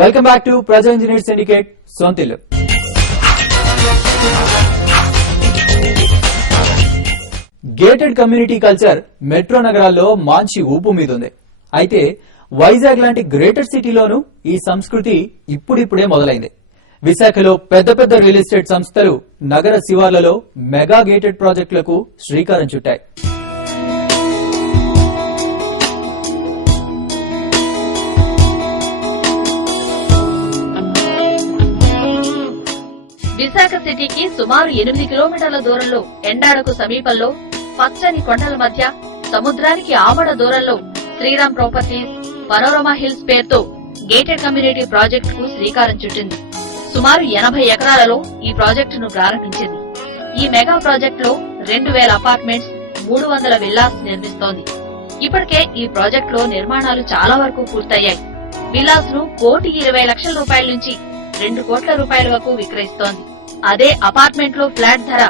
Welcome back to Praja engineer syndicate సొంతిల్లు. Gated community culture metro నగరాల్లో మంచి ఊపు మీదుంది. అయితే వైజాగ్ లాంటి గ్రేటర్ సిటీలోనూ ఈ సంస్కృతి ఇప్పుడిప్పుడే మొదలైంది. విశాఖలో పెద్ద పెద్ద రియల్ ఎస్టేట్ సంస్థలు నగర శివార్లలో మెగా గేటెడ్ ప్రాజెక్టులకు శ్రీకారం చుట్టాయి. విశాఖ సిటీకి సుమారు 8 కిలోమీటర్ల దూరంలో ఎండాడకు సమీపంలో పచ్చని కొండల మధ్య సముద్రానికి ఆమడ దూరంలో శ్రీరామ్ ప్రాపర్టీస్ పనోరమా హిల్స్ పేరుతో గేటెడ్ కమ్యూనిటీ ప్రాజెక్టు కు శ్రీకారం చుట్టింది. సుమారు 80 ఎకరాలలో ఈ ప్రాజెక్టును ప్రారంభించింది. ఈ మెగా ప్రాజెక్టులో 2000 అపార్ట్మెంట్స్, 300 విల్లాస్ నిర్మిస్తోంది. ఇప్పటికే ఈ ప్రాజెక్టులో నిర్మాణాలు చాలా వరకు పూర్తయ్యాయి. విల్లాస్ ను 1,20,00,000 రూపాయల నుంచి 2 కోట్ల రూపాయల వరకు విక్రయిస్తోంది. అదే అపార్ట్మెంట్ లో ఫ్లాట్ ధర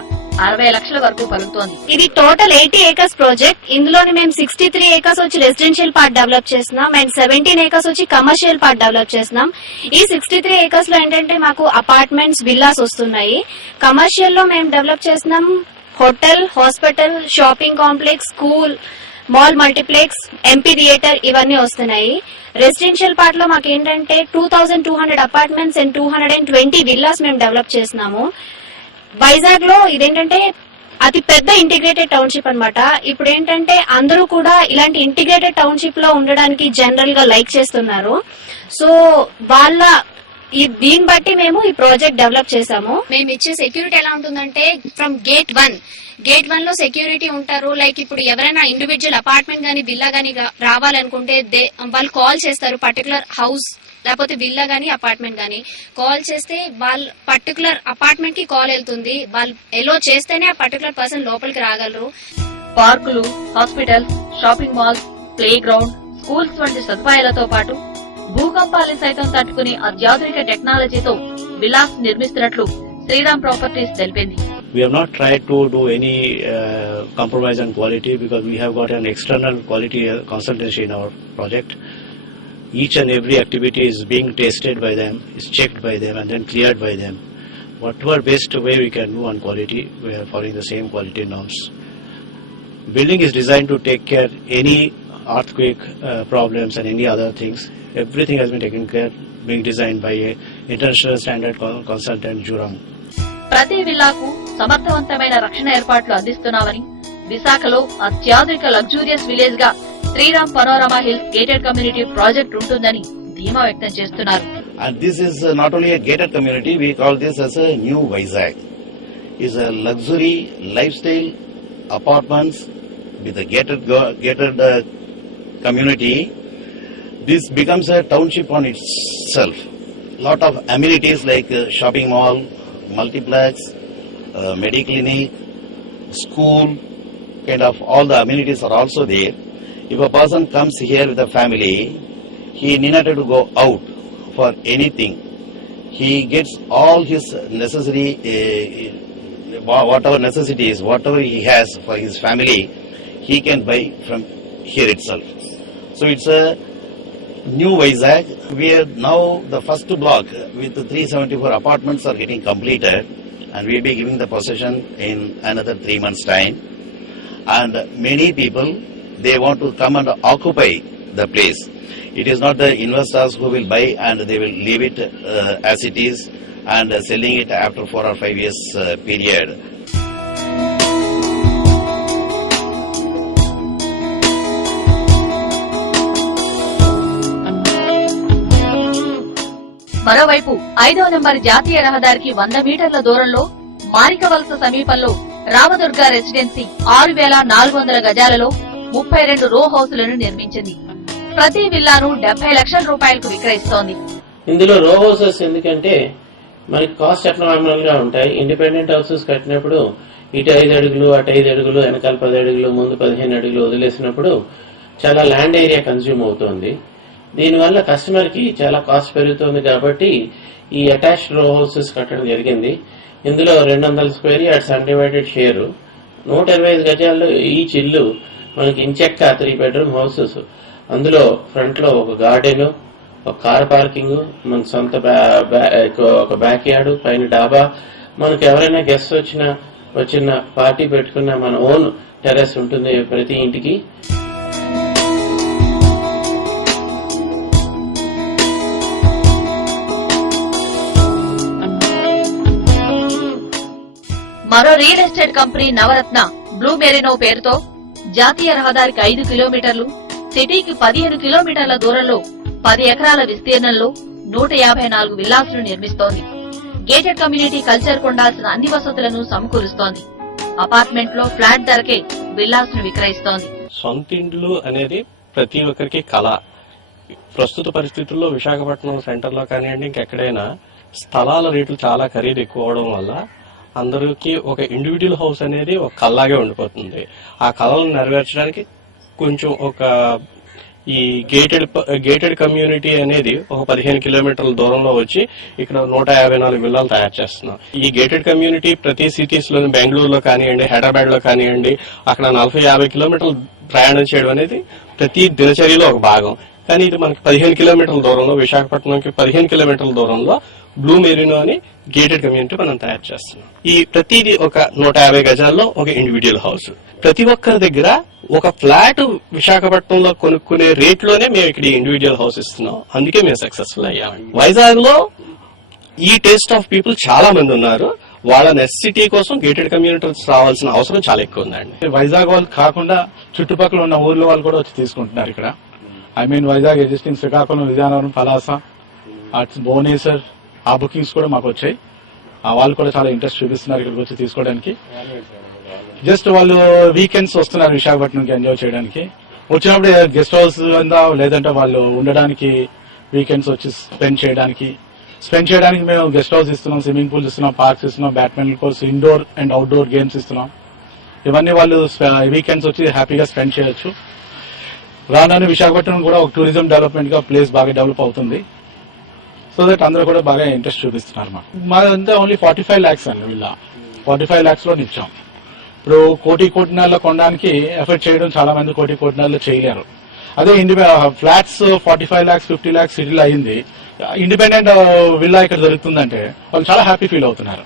60 లక్షల వరకు పలుకుతోంది. ఇది టోటల్ 80 ఏకర్స్ ప్రాజెక్ట్. ఇందులోని మేము 63 ఏకర్స్ వచ్చి రెసిడెన్షియల్ పార్ట్ డెవలప్ చేస్తున్నాం అండ్ 17 ఏకర్స్ వచ్చి కమర్షియల్ పార్ట్ డెవలప్ చేస్తున్నాం. ఈ 63 ఏకర్స్ లో ఏంటంటే మాకు అపార్ట్మెంట్స్, విల్లాస్ వస్తున్నాయి. కమర్షియల్ లో మేము డెవలప్ చేస్తున్నాం hotel, hospital, shopping complex, school, mall multiplex, MP theatre ఇవన్నీ వస్తున్నాయి. రెసిడెన్షియల్ పార్ట్ లో మాకు ఏంటంటే 2200 అపార్ట్మెంట్స్ అండ్ 220 విల్లాస్ మేము డెవలప్ చేస్తున్నాము. వైజాగ్ లో ఇదేంటంటే అతి పెద్ద ఇంటిగ్రేటెడ్ టౌన్షిప్ అన్నమాట. ఇప్పుడు ఏంటంటే అందరూ కూడా ఇలాంటి ఇంటిగ్రేటెడ్ టౌన్షిప్ లో ఉండడానికి జనరల్ గా లైక్ చేస్తున్నారు. సో దీన్ని బట్టి మేము ఈ ప్రాజెక్ట్ డెవలప్ చేశాము. మేము ఇచ్చే సెక్యూరిటీ ఎలా ఉంటుందంటే ఫ్రమ్ గేట్ 1 లో సెక్యూరిటీ ఉంటారు. లైక్ ఇప్పుడు ఎవరైనా ఇండివిజువల్ అపార్ట్మెంట్ గానీ విల్లా గానీ రావాలనుకుంటే వాళ్ళు కాల్ చేస్తారు. పర్టికులర్ హౌస్ లేకపోతే విల్లా గానీ అపార్ట్మెంట్ గానీ కాల్ చేస్తే వాళ్ళ పర్టికులర్ అపార్ట్మెంట్ కి కాల్ వెళ్తుంది. వాళ్ళు ఎలో చేస్తేనే ఆ పర్టికులర్ పర్సన్ లోపలికి రాగలరు. పార్కులు, hospitals, shopping malls, play ground, schools వంటి సదుపాయాలతో పాటు భూకంపాలను సైతం తట్టుకునే అత్యాధునిక టెక్నాలజీతో విల్లాస్ నిర్మిస్తున్నట్లు శ్రీరామ్ ప్రాపర్టీస్ తెలిపింది. We have not tried to do any compromise on quality because we have got an external quality consultancy in our project. Each and every activity is being tested by them, is checked by them and then cleared by them. Whatever best way we can do on quality, we are following the same quality norms. Building is designed to take care any earthquake problems and any other things. Everything has been taken care, being designed by a international standard consultant Jurong. ప్రతి విల్లాకు సమర్థవంతమైన రక్షణ ఏర్పాట్లు అందిస్తున్నామని, విశాఖలో అత్యాధునిక luxurious village గా Sriram Panorama Hills gated community project ఉంటుందని ధీమా వ్యక్తం చేస్తున్నారు. And this is not only a gated community, we call this as a new Vizag. It's a luxury lifestyle apartments with a gated community. This becomes a township on itself. Lot of amenities like shopping mall, multiplex, mediclinic, school, kind of all the amenities are also there. If a person comes here with a family, he need not to go out for anything. He gets all his necessary, whatever necessities, whatever he has for his family, he can buy from here itself. So it's a new Vizag. We are now the first block with 374 apartments are getting completed and we will be giving the possession in another 3 months time. And many people, they want to come and occupy the place. It is not the investors who will buy and they will leave it as it is and selling it after 4 or 5 years period. మరోవైపు 5వ number జాతీయ రహదారికి 100 మీటర్ల దూరంలో మారికవలస సమీపంలో Ramadurga residency 6,400 గజాలలో 32 రో హౌసులను నిర్మించింది. ప్రతి విల్లాను 70 లక్షల రూపాయలకు విక్రయిస్తోంది. ఇందులో రో హౌసెస్ ఎందుకంటే మనకి కాస్ట్ ఎట్లా నార్మల్ గా ఉంటాయి. ఇండిపెండెంట్ హౌసెస్ కట్టినప్పుడు ఇటు 5 అడుగులు, అటు 5 అడుగులు, వెనకాల 10 అడుగులు, ముందు 15 అడుగులు వదిలేసినప్పుడు చాలా ల్యాండ్ ఏరియా కన్స్యూమ్ అవుతుంది. దీనివల్ల కస్టమర్ కి చాలా కాస్ట్ పెరుగుతుంది కాబట్టి ఈ అటాచ్డ్ రో హౌసెస్ కట్టడం జరిగింది. ఇందులో 200 స్క్వేర్ యార్డ్స్ అన్డివైడెడ్ షేరు, 125 గజాల్లో ఈచ్ ఇల్లు, మనకి ఇంచెక్క 3 బెడ్రూమ్ హౌసెస్. అందులో ఫ్రంట్ లో ఒక గార్డెన్, ఒక కార్ పార్కింగ్, మన సొంత ఒక బ్యాక్ యార్డ్, పైన డాబా, మనకు ఎవరైనా గెస్ట్ వచ్చిన పార్టీ పెట్టుకున్న మన ఓన్ టెర్రస్ ఉంటుంది ప్రతి ఇంటికి. మరో రియల్ ఎస్టేట్ కంపెనీ నవరత్న బ్లూ మెరినో పేరుతో జాతీయ రహదారికి 5 కిలోమీటర్లు, సిటీకి 15 కిలోమీటర్ల దూరంలో 10 ఎకరాల విస్తీర్ణంలో 154 విల్లాసులు నిర్మిస్తోంది. గేటెడ్ కమ్యూనిటీ కల్చర్ కొండాల్సిన అన్ని వసతులను సమకూరుస్తోంది. అపార్ట్మెంట్ లో ఫ్లాట్ ధరకే విల్లాసును విక్రయిస్తోంది. సొంత ఇండ్లు అనేది ప్రతి ఒక్కరికి కళ. ప్రస్తుత పరిస్థితుల్లో విశాఖపట్నం సెంటర్ లో కానివ్వండి, ఇంకెక్కడైనా స్థలాల రేట్లు చాలా ఖరీదు ఎక్కువ అవడం వల్ల అందరికీ ఒక ఇండివిజువల్ హౌస్ అనేది ఒక కళలాగే ఉండిపోతుంది. ఆ కళలను నెరవేర్చడానికి కొంచెం ఈ గేటెడ్ కమ్యూనిటీ అనేది ఒక 15 కిలోమీటర్ల దూరంలో వచ్చి ఇక్కడ 154 విల్లాలు తయారు చేస్తున్నాం. ఈ గేటెడ్ కమ్యూనిటీ ప్రతి సిటీస్ లోని బెంగళూరులో కానివ్వండి, హైదరాబాద్ లో కానివ్వండి, అక్కడ 40-50 కిలోమీటర్లు ప్రయాణం చేయడం అనేది ప్రతి దినచర్యలో ఒక భాగం. కానీ ఇది మనకి 15 కిలోమీటర్ల దూరంలో, విశాఖపట్నంకి 15 కిలోమీటర్ల దూరంలో బ్లూ మెరినో అని గేటెడ్ కమ్యూనిటీ మనం తయారు చేస్తున్నాం. ఈ ప్రతిదీ ఒక 150 గజాల్లో ఒక ఇండివిజువల్ హౌస్. ప్రతి ఒక్కరి దగ్గర ఒక ఫ్లాట్ విశాఖపట్నంలో కొనుక్కునే రేట్లోనే మేము ఇక్కడ ఇండివిజువల్ హౌస్ ఇస్తున్నాం. అందుకే మేము సక్సెస్ఫుల్ అయ్యామండి. వైజాగ్ లో ఈ టేస్ట్ ఆఫ్ పీపుల్ చాలా మంది ఉన్నారు. వాళ్ళ నెసెసిటీ కోసం గేటెడ్ కమ్యూనిటీస్ రావాల్సిన అవసరం చాలా ఎక్కువ ఉందండి. వైజాగ్ వాళ్ళు కాకుండా చుట్టుపక్కల ఉన్న ఊర్ల వాళ్ళు కూడా వచ్చి తీసుకుంటున్నారు ఇక్కడ. వైజాగ్ ఎగ్జిస్టింగ్ శ్రీకాకుళం, విజయనగరం, పలాస, భువనేశ్వర్, ఆ బుకింగ్స్ కూడా మాకు వచ్చాయి. వాళ్ళు కూడా చాలా ఇంట్రెస్ట్ చూపిస్తున్నారు ఇక్కడికి వచ్చి తీసుకోవడానికి. జస్ట్ వాళ్ళు వీకెండ్స్ వస్తున్నారు విశాఖపట్నంకి ఎంజాయ్ చేయడానికి. వచ్చినప్పుడు గెస్ట్ హౌస్ లేదంటే వాళ్ళు ఉండడానికి వీకెండ్స్ వచ్చి స్పెండ్ చేయడానికి మేము గెస్ట్ హౌస్ ఇస్తున్నాం, స్విమ్మింగ్ పూల్స్ ఇస్తున్నాం, పార్క్స్ ఇస్తున్నాం, badminton courts, indoor and outdoor games ఇస్తున్నాం. ఇవన్నీ వాళ్ళు వీకెండ్స్ వచ్చి హ్యాపీగా స్పెండ్ చేయొచ్చు. రాను విశాఖపట్నం కూడా ఒక టూరిజం డెవలప్మెంట్ గా ప్లేస్ బాగా డెవలప్ అవుతుంది. సో దట్ అందరూ కూడా బాగా ఇంట్రెస్ట్ చూపిస్తున్నారు. మాదంతా ఓన్లీ 45 lakhs అండి. వీళ్ళ 45 lakhs లో ఇచ్చాం. ఇప్పుడు కోటిన్నరలో కొనడానికి ఎఫర్ట్ చేయడం చాలా మంది కోటిన్నరలో చేయలేరు. అదే ఫ్లాట్స్ 45 lakhs, 50 lakhs సిటీలో అయింది. ఇండిపెండెంట్ విల్లా ఇక్కడ దొరుకుతుందంటే వాళ్ళు చాలా హ్యాపీ ఫీల్ అవుతున్నారు.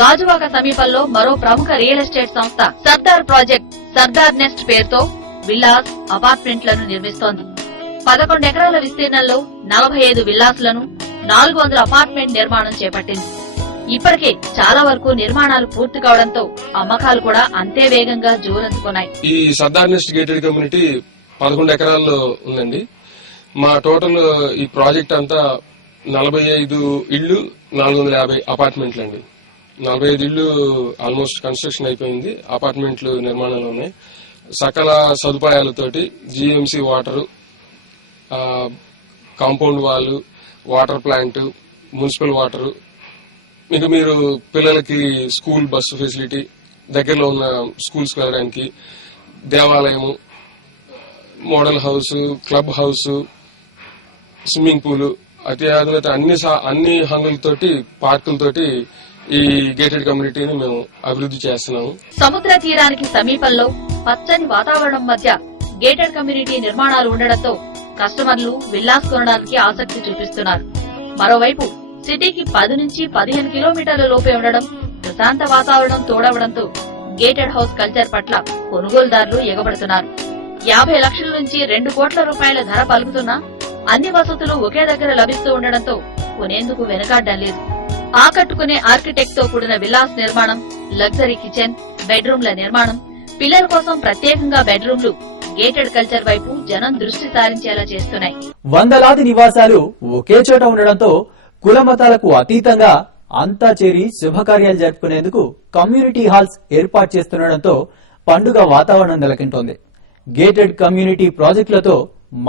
గాజువాక సమీపంలో మరో ప్రముఖ రియల్ ఎస్టేట్ సంస్థ సర్దార్ ప్రాజెక్ట్ సర్దార్ నెస్ట్ పేరుతో విల్లాస్, అపార్ట్మెంట్లను నిర్మిస్తోంది. 11 ఎకరాల విస్తీర్ణంలో 45 విల్లాస్లను, 400 అపార్ట్మెంట్ నిర్మాణం చేపట్టింది. ఇప్పటికే చాలా వరకు నిర్మాణాలు పూర్తి కావడంతో అమ్మకాలు కూడా అంతే వేగంగా జోరందుకున్నాయి. ఈ సర్దార్ నెస్ట్ గేటెడ్ కమ్యూనిటీ 11 ఎకరాల్లో ఉందండి. మా టోటల్ ఈ ప్రాజెక్ట్ అంతా 45 ఇళ్లు, 450 అపార్ట్మెంట్లు అండి. 45 ఇళ్లు ఆల్మోస్ట్ కన్స్ట్రక్షన్ అయిపోయింది. అపార్ట్మెంట్లు నిర్మాణంలో ఉన్నాయి. సకల సదుపాయాలతోటి GMC water, compound wall, water plant, municipal water, ఇంకా మీరు పిల్లలకి స్కూల్ బస్సు ఫెసిలిటీ, దగ్గరలో ఉన్న స్కూల్స్కి వెళ్ళడానికి దేవాలయము, model house, club house, swimming pool, అత్యాధునిక అన్ని హంగులతోటి, పార్కులతోటి ఈ గేటెడ్ కమ్యూనిటీని మేము అభివృద్ధి చేస్తున్నాము. సముద్ర తీరానికి సమీపంలో పచ్చని వాతావరణం మధ్య గేటెడ్ కమ్యూనిటీ నిర్మాణాలు ఉండడంతో కస్టమర్లు విల్లాస్ కొనడానికి ఆసక్తి చూపిస్తున్నారు. మరోవైపు సిటీకి 10 నుంచి 15 కిలోమీటర్ల లోపే ఉండడం, ప్రశాంత వాతావరణం తోడవడంతో గేటెడ్ హౌస్ కల్చర్ పట్ల కొనుగోలుదారులు ఎగబడుతున్నారు. 50 లక్షల నుంచి 2 కోట్ల రూపాయల ధర పలుకుతున్నా అన్ని వసతులు ఒకే దగ్గర లభిస్తూ ఉండడంతో కొనేందుకు వెనకాడ్డం లేదు. ఆకట్టుకునే ఆర్కిటెక్ట్ తో కూడిన విల్లాస్ నిర్మాణం, లగ్జరీ కిచెన్, బెడ్రూమ్ల నిర్మాణం, పిల్లల కోసం ప్రత్యేకంగా బెడ్రూమ్లు గేటెడ్ కల్చర్ వైపు జనం దృష్టి సారించేలా చేస్తున్నాయి. వందలాది నివాసాలు ఒకే చోట ఉండడంతో కుల మతాలకు అతీతంగా అంతా చేరి శుభకార్యాలు జరుపుకునేందుకు కమ్యూనిటీ హాల్స్ ఏర్పాటు చేస్తుండటంతో పండుగ వాతావరణం నెలకొంటోంది. గేటెడ్ కమ్యూనిటీ ప్రాజెక్టులతో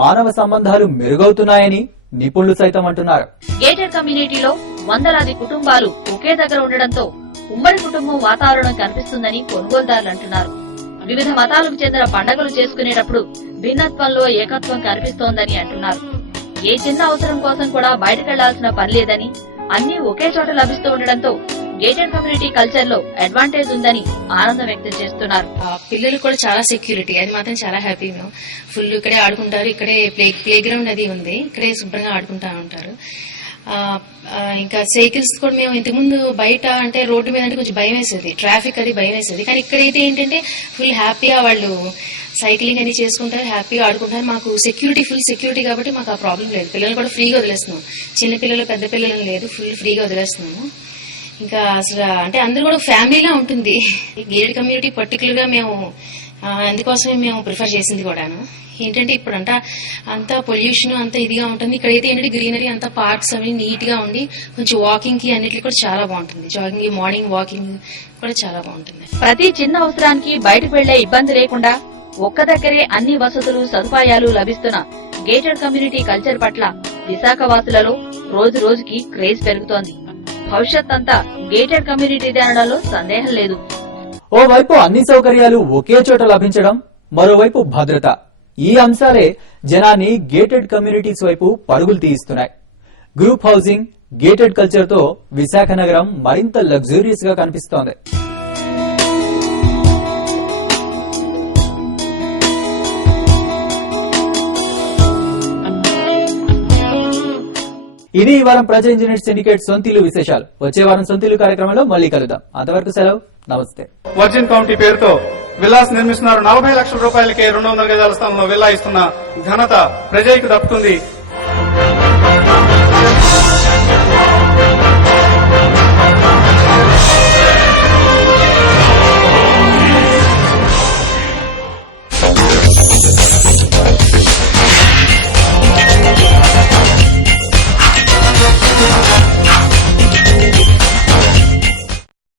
మానవ సంబంధాలు మెరుగవుతున్నాయని నిపుణులు సైతం అంటున్నారు. గేటెడ్ కమ్యూనిటీలో వందలాది కుటుంబాలు ఒకే దగ్గర ఉండడంతో ఉమ్మడి కుటుంబం వాతావరణం కనిపిస్తుందని కొనుగోలుదారులు అంటున్నారు. వివిధ మతాలకు చెందిన పండుగలు చేసుకునేటప్పుడు భిన్నత్వంలో ఏకత్వం కనిపిస్తోందని అంటున్నారు. ఏ చిన్న అవసరం కోసం కూడా బయటకెళ్లాల్సిన పనిలేదని, అన్ని ఒకే చోట లభిస్తూ ఉండడంతో గేటెడ్ కమ్యూనిటీ కల్చర్ లో అడ్వాంటేజ్ ఉందని ఆనందం వ్యక్తం చేస్తున్నారు. పిల్లలు కూడా చాలా సెక్యూరిటీ, అది మాత్రం చాలా హ్యాపీ. మేము ఫుల్ ఇక్కడే ఆడుకుంటారు, ఇక్కడే ప్లే గ్రౌండ్ అది ఉంది, ఇక్కడే శుభ్రంగా ఆడుకుంటా ఉంటారు. ఇంకా సైకిల్స్ కూడా మేము ఇంతకుముందు బయట అంటే రోడ్డు మీద అంటే కొంచెం భయం వేసేది, ట్రాఫిక్ అది భయం వేసేది. కానీ ఇక్కడైతే ఏంటంటే ఫుల్ హ్యాపీగా వాళ్ళు సైక్లింగ్ అని చేసుకుంటారు, హ్యాపీగా ఆడుకుంటారు. మాకు సెక్యూరిటీ ఫుల్ సెక్యూరిటీ కాబట్టి మాకు ఆ ప్రాబ్లం లేదు. పిల్లలు కూడా ఫ్రీగా వదిలేస్తున్నాం, చిన్న పిల్లలు పెద్ద పిల్లలు లేదు, ఫుల్ ఫ్రీగా వదిలేస్తున్నాము. ఇంకా అసలు అంటే అందరూ కూడా ఫ్యామిలీలా ఉంటుంది. గేటెడ్ కమ్యూనిటీ పర్టికులర్ గా మేము అందుకోసమే మేము ప్రిఫర్ చేసింది కూడాను. ఏంటంటే ఇప్పుడు అంతా పొల్యూషన్ అంతా ఇదిగా ఉంటుంది. ఇక్కడైతే ఏంటంటే గ్రీనరీ అంతా పార్క్స్ అవి నీట్ గా ఉండి కొంచెం వాకింగ్ కి అన్నిటికీ కూడా చాలా బాగుంటుంది. జాగింగ్, మార్నింగ్ వాకింగ్ కూడా చాలా బాగుంటుంది. ప్రతి చిన్న అవసరానికి బయటకు వెళ్లే ఇబ్బంది లేకుండా ఒక్క దగ్గరే అన్ని వసతులు సదుపాయాలు లభిస్తున్న గేటెడ్ కమ్యూనిటీ కల్చర్ పట్ల విశాఖ వాసులలో రోజు రోజుకి క్రేజ్ పెరుగుతోంది. భవిష్యత్ అంతా గేటెడ్ కమ్యూనిటీ అనడంలో సందేహం లేదు. ఓవైపు అన్ని సౌకర్యాలు ఒకే చోట లభించడం, మరోవైపు భద్రత, ఈ అంశాలే జనాన్ని గేటెడ్ కమ్యూనిటీస్ వైపు పరుగులు తీయిస్తున్నాయి. గ్రూప్ హౌసింగ్, గేటెడ్ కల్చర్ తో విశాఖ నగరం మరింత లగ్జూరియస్ గా కనిపిస్తోంది. ఇది ఈ వారం ప్రజా ఇంజనీర్ సిండికేట్ సొంతిల్లు విశేషాలు. వచ్చే వారం సొంతిల్లు కార్యక్రమంలో మళ్ళీ కలుద్దాం. అంతవరకు సెలవు, నమస్తే. వర్జిన్ కౌంటీ పేరుతో విల్లాస్ నిర్మిస్తున్నారు. 40 లక్షల రూపాయలకే 200 గజాల స్థలంలో విల్లా ఇస్తున్న ఘనత ప్రజలకు దక్కుతుంది.